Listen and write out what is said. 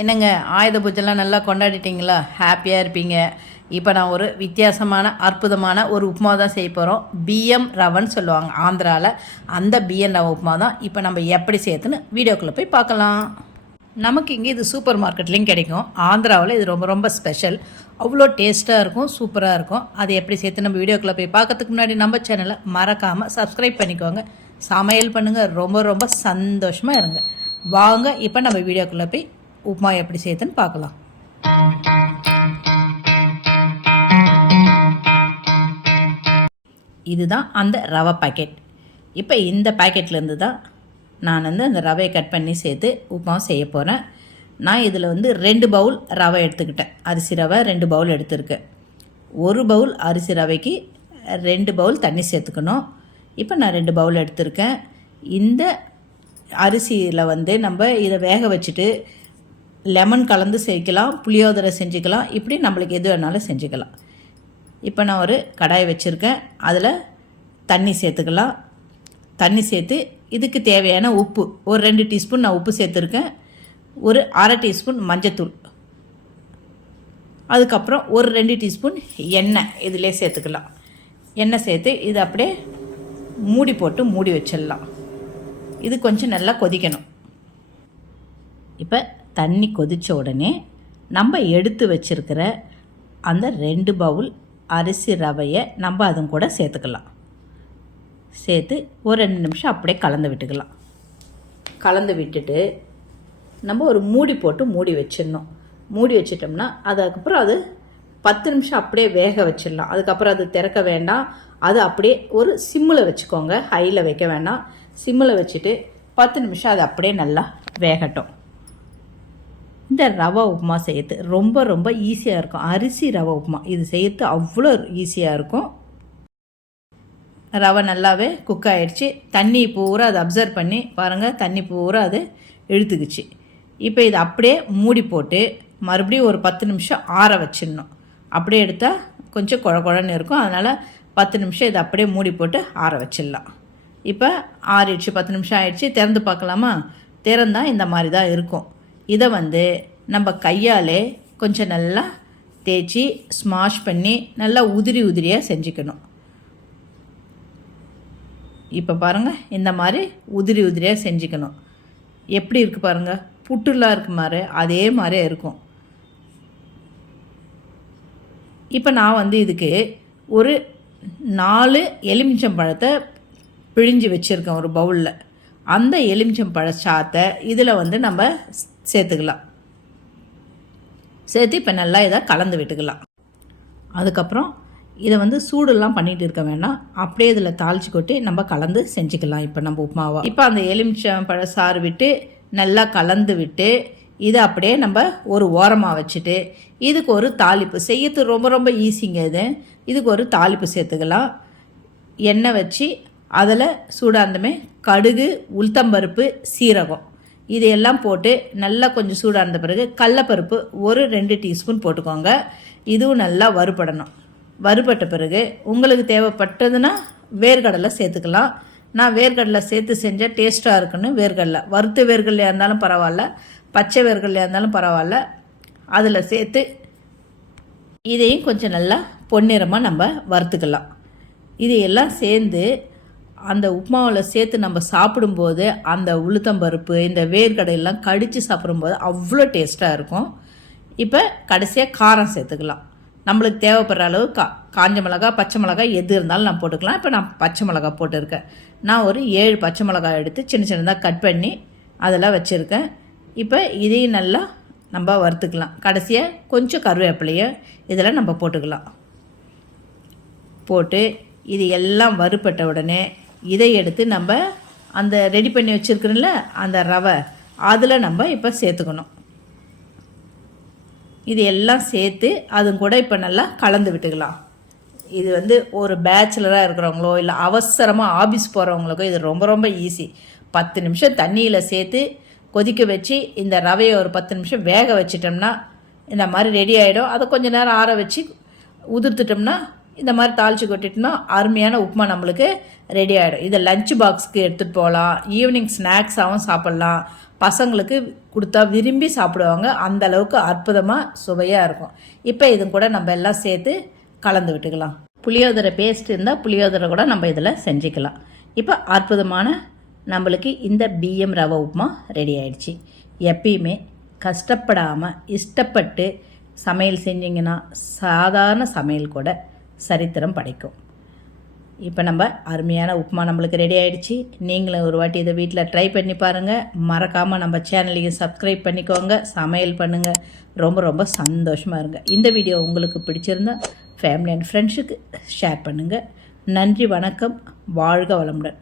என்னங்க ஆயுத பூஜைலாம் நல்லா கொண்டாடிட்டீங்களா? ஹாப்பியாக இருப்பீங்க. இப்போ நான் ஒரு வித்தியாசமான அற்புதமான ஒரு உப்புமா தான் செய்ய போகிறோம் பிஎம் ரவன்னு சொல்லுவாங்க ஆந்திராவில் அந்த பிஎம் ரவ உப்புமா தான் இப்போ நம்ம எப்படி சேர்த்துன்னு வீடியோக்குள்ளே போய் பார்க்கலாம். நமக்கு இங்கே இது சூப்பர் மார்க்கெட்லேயும் கிடைக்கும். ஆந்திராவில் இது ரொம்ப ரொம்ப ஸ்பெஷல் அவ்வளோ டேஸ்ட்டாக இருக்கும் சூப்பராக இருக்கும். அது எப்படி சேர்த்து நம்ம வீடியோக்குள்ளே போய் பார்க்கறதுக்கு முன்னாடி நம்ம சேனலை மறக்காமல் சப்ஸ்கிரைப் பண்ணிக்கோங்க. சமையல் பண்ணுங்கள் ரொம்ப ரொம்ப சந்தோஷமாக இருங்க. வாங்க இப்போ நம்ம வீடியோக்குள்ளே போய் உப்புமா எப்படி செய்யுதுன்னு பார்க்கலாம். இதுதான் அந்த ரவை பாக்கெட் இப்போ இந்த பாக்கெட்லேருந்து தான் நான் வந்து அந்த ரவையை கட் பண்ணி சேர்த்து உப்புமா செய்ய போகிறேன் நான் இதில் வந்து ரெண்டு பவுல் ரவை எடுத்துக்கிட்டேன். அரிசி ரவை ரெண்டு பவுல் எடுத்திருக்கேன் ஒரு பவுல் அரிசி ரவைக்கு ரெண்டு பவுல் தண்ணி சேர்த்துக்கணும். இப்போ நான் ரெண்டு பவுல் எடுத்திருக்கேன். இந்த அரிசியில் வந்து நம்ம இதை வேக வச்சுட்டு லெமன் கலந்து சேர்க்கலாம் புளியோதரை செஞ்சுக்கலாம். இப்படி நம்மளுக்கு எது வேணாலும் செஞ்சுக்கலாம். இப்போ நான் ஒரு கடாய் வச்சுருக்கேன். அதில் தண்ணி சேர்த்துக்கலாம். தண்ணி சேர்த்து இதுக்கு தேவையான உப்பு ஒரு ரெண்டு டீஸ்பூன் நான் உப்பு சேர்த்துருக்கேன். ஒரு அரை டீஸ்பூன் மஞ்சத்தூள். அதுக்கப்புறம் ஒரு ரெண்டு டீஸ்பூன் எண்ணெய் இதிலே சேர்த்துக்கலாம். எண்ணெய் சேர்த்து இது அப்படியே மூடி போட்டு மூடி வச்சிடலாம். இது கொஞ்சம் நல்லா கொதிக்கணும். இப்போ தண்ணி கொதித்த உடனே நம்ம எடுத்து வச்சிருக்கிற அந்த ரெண்டு பவுல் அரிசி ரவையை நம்ம அதுவும் கூட சேர்த்துக்கலாம். சேர்த்து ஒரு ரெண்டு நிமிஷம் அப்படியே கலந்து விட்டுக்கலாம். கலந்து விட்டுட்டு நம்ம ஒரு மூடி போட்டு மூடி வச்சிடணும். மூடி வச்சிட்டோம்னா அதுக்கப்புறம் அது பத்து நிமிஷம் அப்படியே வேக வச்சிடலாம். அதுக்கப்புறம் அது திறக்க வேண்டாம். அது அப்படியே ஒரு சிம்மில் வச்சுக்கோங்க. ஹையில் வைக்க வேண்டாம். சிம்மில் வச்சுட்டு பத்து நிமிஷம் அது அப்படியே நல்லா வேகட்டும். இந்த ரவா உப்புமா செய்யறது ரொம்ப ரொம்ப ஈஸியாக இருக்கும். அரிசி ரவா உப்புமா. இது செய்யறது அவ்வளோ ஈஸியாக இருக்கும். ரவை நல்லாவே குக் ஆயிடுச்சு. தண்ணி பூரா அதை அப்சர்வ் பண்ணி பாருங்கள் தண்ணி பூரா அது இழுத்துக்குச்சு. இப்போ இதை அப்படியே மூடி போட்டு மறுபடியும் ஒரு பத்து நிமிஷம் ஆற வச்சிடணும். அப்படியே எடுத்தால் கொஞ்சம் குழ குழன்னு இருக்கும். அதனால் பத்து நிமிஷம் இதை அப்படியே மூடி போட்டு ஆற வச்சிடலாம். இப்போ ஆறிடுச்சு பத்து நிமிஷம் ஆயிடுச்சு. திறந்து பார்க்கலாமா? திறந்தால் இந்த மாதிரி தான் இருக்கும். இதை வந்து நம்ம கையாலே கொஞ்சம் நல்லா தேய்ச்சி ஸ்மாஷ் பண்ணி நல்லா உதிரி உதிரியாக செஞ்சுக்கணும். இப்போ பாருங்கள் இந்த மாதிரி உதிரி உதிரியாக செஞ்சுக்கணும். எப்படி இருக்குது பாருங்கள் புட்டுலாம் இருக்கு மாதிரி அதே மாதிரியே இருக்கும். இப்போ நான் வந்து இதுக்கு ஒரு நாலு எலுமிச்சம் பழத்தை பிழிஞ்சு வச்சுருக்கேன் ஒரு பவுலில். அந்த எலுமிச்சம் பழ சாத்தை இதில் வந்து நம்ம சேர்த்துக்கலாம். சேர்த்து இப்போ நல்லா இதை கலந்து விட்டுக்கலாம். அதுக்கப்புறம் இதை வந்து சூடெல்லாம் பண்ணிகிட்டு இருக்க வேண்டாம். அப்படியே இதில் தாளிச்சு கொட்டி நம்ம கலந்து செஞ்சுக்கலாம். இப்போ நம்ம உப்புமாவை. இப்போ அந்த எலுமிச்சம் பழ சாறு விட்டு நல்லா கலந்து விட்டு இதை அப்படியே நம்ம ஒரு ஓரமாக வச்சுட்டு இதுக்கு ஒரு தாளிப்பு. செய்யறது ரொம்ப ரொம்ப ஈஸிங்க இது. இதுக்கு ஒரு தாளிப்பு சேர்த்துக்கலாம். எண்ணெய் வச்சு அதில் சூடாந்தமே கடுகு உளுத்தம்பருப்பு சீரகம். இதையெல்லாம் போட்டு நல்லா கொஞ்சம் சூடார்ந்த பிறகு கடலப்பருப்பு ஒரு ரெண்டு டீஸ்பூன் போட்டுக்கோங்க. இதுவும் நல்லா வறுபடணும். வறுபட்ட பிறகு உங்களுக்கு தேவைப்பட்டதுன்னா வேர்க்கடலை சேர்த்துக்கலாம். நான் வேர்க்கடலை சேர்த்து செஞ்சால் டேஸ்ட்டாக இருக்குன்னு வேர்க்கடலை வறுத்த வேர்க்கடலையாக இருந்தாலும் பரவாயில்ல பச்சை வேர்க்கடலையாக இருந்தாலும் பரவாயில்ல. அதில் சேர்த்து இதையும் கொஞ்சம் நல்லா பொன்னிறமாக நம்ம வறுத்துக்கலாம். இதையெல்லாம் சேர்ந்து அந்த உப்புமாவில் சேர்த்து நம்ம சாப்பிடும்போது அந்த உளுத்தம்பருப்பு இந்த வேர்க்கடையெல்லாம் கடித்து சாப்பிடும்போது அவ்வளோ டேஸ்ட்டாக இருக்கும். இப்போ கடைசியாக காரம் சேர்த்துக்கலாம். நம்மளுக்கு தேவைப்படுற அளவு கா காஞ்ச மிளகா பச்சை மிளகா எது இருந்தாலும் நான் போட்டுக்கலாம். இப்போ நான் பச்சை மிளகா போட்டிருக்கேன். நான் ஒரு ஏழு பச்சை மிளகா எடுத்து சின்ன சின்னதாக கட் பண்ணி அதெல்லாம் வச்சுருக்கேன். இப்போ இதையும் நல்லா நம்ம வறுத்துக்கலாம். கடைசியாக கொஞ்சம் கருவேப்பிலையை இதெல்லாம் நம்ம போட்டுக்கலாம். போட்டு இது எல்லாம் வறுப்பட்ட உடனே இதை எடுத்து நம்ம அந்த ரெடி பண்ணி வச்சுருக்கிறோம்ல அந்த ரவை அதில் நம்ம இப்போ சேர்த்துக்கணும். இது எல்லாம் சேர்த்து அதுவும் கூட இப்போ நல்லா கலந்து விட்டுக்கலாம். இது வந்து ஒரு பேச்சுலராக இருக்கிறவங்களோ இல்லை அவசரமாக ஆஃபீஸ் போகிறவங்களுக்கோ இது ரொம்ப ரொம்ப ஈஸி பத்து நிமிஷம் தண்ணியில் சேர்த்து கொதிக்க வச்சு இந்த ரவையை ஒரு பத்து நிமிஷம் வேக வச்சிட்டோம்னா இந்த மாதிரி ரெடி ஆகிடும் அதை கொஞ்சம் நேரம் ஆற வச்சு உதிர்த்துட்டோம்னா இந்த மாதிரி தாளித்து கொட்டிட்டோம்னா அருமையான உப்புமா நம்மளுக்கு ரெடி ஆகிடும் இதை லஞ்ச் பாக்ஸ்க்கு எடுத்துகிட்டு போகலாம். ஈவினிங் ஸ்நாக்ஸாகவும் சாப்பிட்லாம். பசங்களுக்கு கொடுத்தா விரும்பி சாப்பிடுவாங்க. அந்த அளவுக்கு அற்புதமாக சுவையாக இருக்கும். இப்போ இது கூட நம்ம எல்லாம் சேர்த்து கலந்து விட்டுக்கலாம். புளியோதரை பேஸ்ட் இருந்தால் புளியோதரை கூட நம்ம இதில் செஞ்சுக்கலாம். இப்போ அற்புதமான நம்மளுக்கு இந்த பிஎம் ரவை உப்புமா ரெடி ஆயிடுச்சு. எப்பயுமே கஷ்டப்படாமல் இஷ்டப்பட்டு சமையல் செஞ்சிங்கன்னா சாதாரண சமையல் கூட சரித்திரம் படைக்கும். இப்போ நம்ம அருமையான உப்புமா நம்மளுக்கு ரெடி ஆகிடுச்சி நீங்களும் ஒரு வாட்டி இதை வீட்டில் ட்ரை பண்ணி பாருங்கள் மறக்காமல் நம்ம சேனலையும் சப்ஸ்கிரைப் பண்ணிக்கோங்க. சமையல் பண்ணுங்கள் ரொம்ப ரொம்ப சந்தோஷமாக இருங்க. இந்த வீடியோ உங்களுக்கு பிடிச்சிருந்தா ஃபேமிலி அண்ட் ஃப்ரெண்ட்ஸுக்கு ஷேர் பண்ணுங்கள் நன்றி வணக்கம். வாழ்க வளமுடன்.